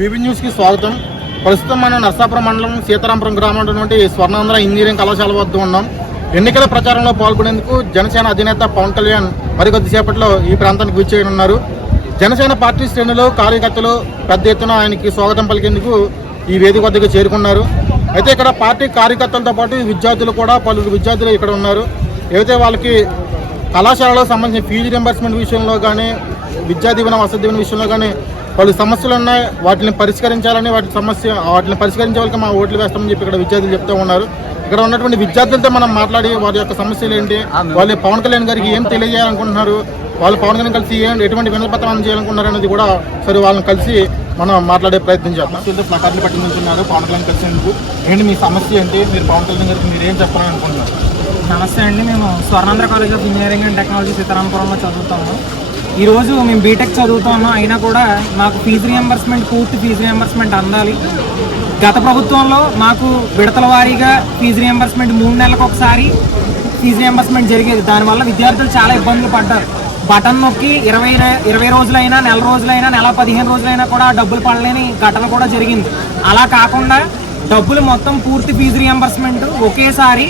BB న్యూస్కి స్వాగతం. ప్రస్తుతం మనం నర్సాపురం మండలం సీతారాంపురం గ్రామం ఉన్నటువంటి స్వర్ణాంధ్ర ఇంజనీరింగ్ కళాశాల వద్ద ఉన్నాం. ఎన్నికల ప్రచారంలో పాల్గొనేందుకు జనసేన అధినేత పవన్ కళ్యాణ్ మరికొద్దిసేపట్లో ఈ ప్రాంతానికి విచ్చేయనున్నారు జనసేన పార్టీ శ్రేణులు కార్యకర్తలు పెద్ద ఎత్తున ఆయనకి స్వాగతం పలికేందుకు ఈ వేదిక వద్దకు చేరుకున్నారు. అయితే ఇక్కడ పార్టీ కార్యకర్తలతో పాటు విద్యార్థులు కూడా పలువురు విద్యార్థులు ఇక్కడ ఉన్నారు. ఏదైతే వాళ్ళకి కళాశాలలో సంబంధించిన ఫీజు రింబర్స్మెంట్ విషయంలో కానీ విద్యా దీవెన వసతి దీవెన విషయంలో కానీ పలు సమస్యలు ఉన్నాయి. వాటిని పరిష్కరించాలని వాటి సమస్య వాటిని పరిష్కరించే వాళ్ళకి మా ఓట్లు వేస్తామని చెప్పి ఇక్కడ విద్యార్థులు చెప్తూ ఉన్నారు. ఇక్కడ ఉన్నటువంటి విద్యార్థులతో మనం మాట్లాడి వారి యొక్క సమస్యలు ఏంటి వాళ్ళు పవన్ కళ్యాణ్ గారికి ఏం తెలియజేయాలనుకుంటున్నారు వాళ్ళు పవన్ కళ్యాణ్ కలిసి ఏం ఎటువంటి వినపత్రం చేయాలనుకుంటున్నారు అనేది కూడా సరే వాళ్ళని కలిసి మనం మాట్లాడే ప్రయత్నం చేద్దాం. ప్లకార్లు ప్లకార్డులు పట్టి నుంచున్నారు పవన్ కళ్యాణ్ కలిసేందుకు ఏంటి మీ సమస్య ఏంటి? మీరు పవన్ కళ్యాణ్ గారికి మీరు ఏం చెప్పాలని అనుకుంటున్నారు నమస్తే అండి. మేము Swarnandhra college of engineering and technology సీతారాంపురంలో చదువుతాము. ఈరోజు మేము బీటెక్ చదువుతున్నాం అయినా కూడా మాకు ఫీజు రియంబర్స్మెంట్ పూర్తి ఫీజు రియంబర్స్మెంట్ అందాలి. గత ప్రభుత్వంలో మాకు విడతల వారీగా ఫీజు రియంబర్స్మెంట్ మూడు నెలలకు ఒకసారి ఫీజు రియంబర్స్మెంట్ జరిగేది. దానివల్ల విద్యార్థులు చాలా ఇబ్బందులు పడ్డారు. బటన్ నొక్కి ఇరవై ఇరవై రోజులైనా నెల రోజులైనా నెల పదిహేను రోజులైనా కూడా డబ్బులు పడలేని ఘటన కూడా జరిగింది. అలా కాకుండా డబ్బులు మొత్తం పూర్తి ఫీజు రియంబర్స్మెంట్ ఒకేసారి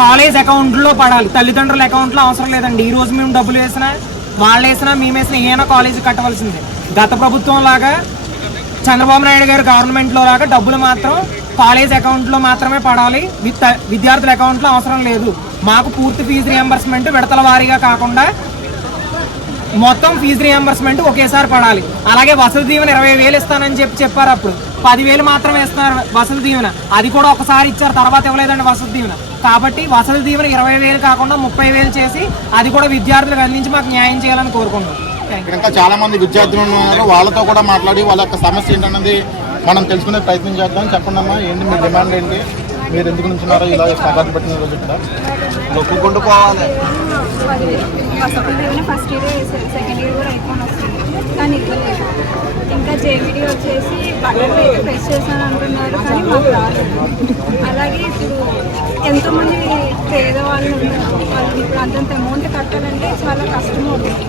కాలేజ్ అకౌంట్లో పడాలి. తల్లిదండ్రుల అకౌంట్లో అవసరం లేదండి. ఈరోజు మేము డబ్బులు వేసినా వాళ్ళు వేసినా మేమేసినా ఏమైనా కాలేజీ కట్టవలసిందే. గత ప్రభుత్వం లాగా చంద్రబాబు నాయుడు గారు గవర్నమెంట్లో లాగా డబ్బులు మాత్రం కాలేజ్ అకౌంట్లో మాత్రమే పడాలి. విత్ విద్యార్థుల అకౌంట్లో అవసరం లేదు. మాకు పూర్తి ఫీజు రియంబర్స్మెంట్ విడతల వారీగా కాకుండా మొత్తం ఫీజు రియంబర్స్మెంట్ ఒకేసారి పడాలి. అలాగే వసతి దీవెన ఇరవై వేలు ఇస్తానని చెప్పి చెప్పారు అప్పుడు. పదివేలు మాత్రమే ఇస్తున్నారు వసతి దీవెన. అది కూడా ఒకసారి ఇచ్చారు తర్వాత ఇవ్వలేదండి వసతి దీవెన. కాబట్టి వసతి దీవెన ఇరవై వేలు కాకుండా ముప్పై వేలు చేసి అది కూడా విద్యార్థులకు అందించి మాకు న్యాయం చేయాలని కోరుకుంటున్నాం. ఇంకా చాలా మంది విద్యార్థులు ఉన్నారు. వాళ్ళతో కూడా మాట్లాడి వాళ్ళ యొక్క సమస్య ఏంటన్నది మనం తెలుసుకునే ప్రయత్నం చేద్దాం. చెప్పండి అమ్మా ఏంటి మీ డిమాండ్ ఏంటి? మీరు ఎందుకు నుంచున్నారో ఇలా ప్లకార్డులు పెట్టిన రోజు ఇక్కడ. నొప్పుకుంటూ పోవాలి. వసతి దీవెన ఫస్ట్ ఇయర్ వేసారు సెకండ్ ఇయర్ కూడా అయిపోయిన వస్తుంది కానీ ఇవ్వలేదు ఇంకా జేవిడి వచ్చేసి బట్టలు అయితే ప్రెస్ చేశాను అంటున్నారు కానీ మాకు రాలేదు. అలాగే ఇప్పుడు ఎంతోమంది పేదవాళ్ళు ఉన్నారు. వాళ్ళు ఇప్పుడు అంతంత అమౌంట్ కట్టాలంటే చాలా కష్టం అవుతుంది.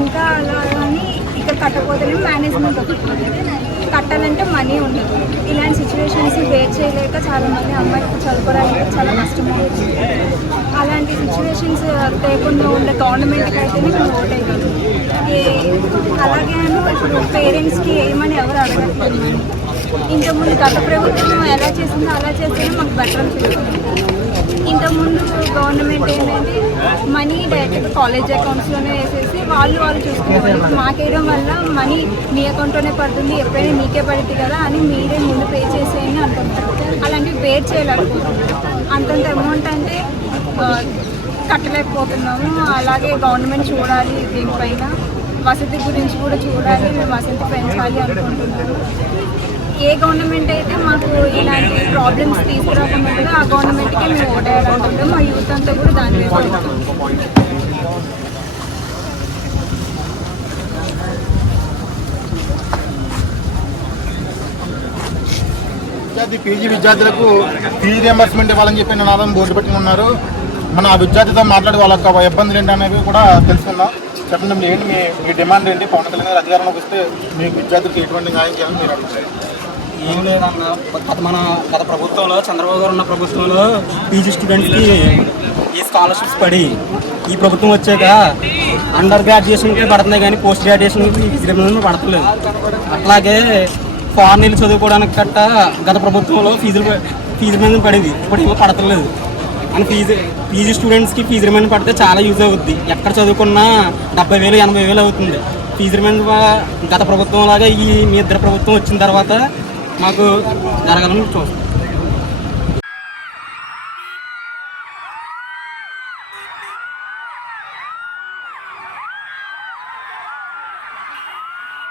ఇంకా అలా అని ఇక్కడ కట్టకపోతేనే మేనేజ్మెంట్ ఒకటి కట్టాలంటే మనీ ఉండదు. ఇలాంటి సిచ్యువేషన్స్ వేట్ చేయలేక చాలా మంది చదువుకోవడానికి చాలా కష్టం అవుతుంది. అలాంటి సిచ్యువేషన్స్ లేకుండా ఉండే గవర్నమెంట్కి అయితేనే మేము ఓటేయగలం అలాగే ఇప్పుడు పేరెంట్స్కి ఏమని ఎవరు అడగట్లేదు. ఇంతకుముందు గత ప్రభుత్వం ఎలా చేసిందో అలా చేస్తేనే మాకు బెటర్ అనిపిస్తుంది. ఇంతకుముందు గవర్నమెంట్ ఏంటంటే మనీ డైరెక్ట్గా కాలేజ్ అకౌంట్స్లోనే వేసేసి వాళ్ళు వాళ్ళు చూసుకునేవాళ్ళు మాకేయడం వల్ల మనీ మీ అకౌంట్లోనే పడుతుంది ఎప్పుడైనా మీకే పడుతుంది కదా అని మీరే ముందు పే చేసేయండి అనుకుంటారు అలాంటివి పే చేయాలనుకుంటున్నాం అంతంత అమౌంట్ అంటే కట్టలేకపోతున్నాము. అలాగే గవర్నమెంట్ చూడాలి దీనిపైన. వసతి గురించి కూడా చూడాలి మేము వసతి పెంచాలి అనుకుంటున్నాము. ఏ గవర్నమెంట్ అయితే మాకు ఇలాంటి ప్రాబ్లమ్స్ తీసుకురాకుండా ఆ గవర్నమెంట్కి మేము ఓటేయాలనుకుంటాం మా యూత్ అంతా కూడా దాని మీద విద్యార్థి పీజీ విద్యార్థులకు ఫీజు రియంబర్స్మెంట్ ఇవ్వాలని చెప్పి నినాదం బోర్డు పెట్టుకున్నారు మన ఆ విద్యార్థితో మాట్లాడి వాళ్ళ యొక్క ఇబ్బందులు ఏంటనేవి కూడా తెలుసుకుందాం. చెప్పండి మీరు ఏంటి? మీ మీ డిమాండ్ ఏంటి? పవన్ కళ్యాణ్ గారు అధికారంలోకి వస్తే మీ విద్యార్థులకు ఎటువంటి న్యాయం చేయాలని మీరు అడుగుతారు ఏం లేదన్న. గత మన గత ప్రభుత్వంలో చంద్రబాబు గారు ఉన్న ప్రభుత్వంలో పీజీ స్టూడెంట్కి ఈ స్కాలర్షిప్స్ పడి ఈ ప్రభుత్వం వచ్చాక అండర్ గ్రాడ్యుయేషన్కి పడుతున్నాయి కానీ పోస్ట్ గ్రాడ్యుయేషన్కి ఫీజు పడతలేదు. అట్లాగే ఫారెన్ వెళ్ళి చదువుకోవడానికి గట్ట గత ప్రభుత్వంలో ఫీజులు ఫీజు మీద పడేది ఇప్పుడు ఏమో పడతలేదు. అండ్ ఫీజు పీజీ స్టూడెంట్స్కి ఫీజు రిమైండ్ పడితే చాలా యూజ్ అవుద్ది. ఎక్కడ చదువుకున్నా డెబ్బై వేలు ఎనభై వేలు అవుతుంది ఫీజు రిమైండ్ గత ప్రభుత్వం లాగా ఈ మీ ఇద్దరు ప్రభుత్వం వచ్చిన తర్వాత మాకు జరగాలని చూస్తాం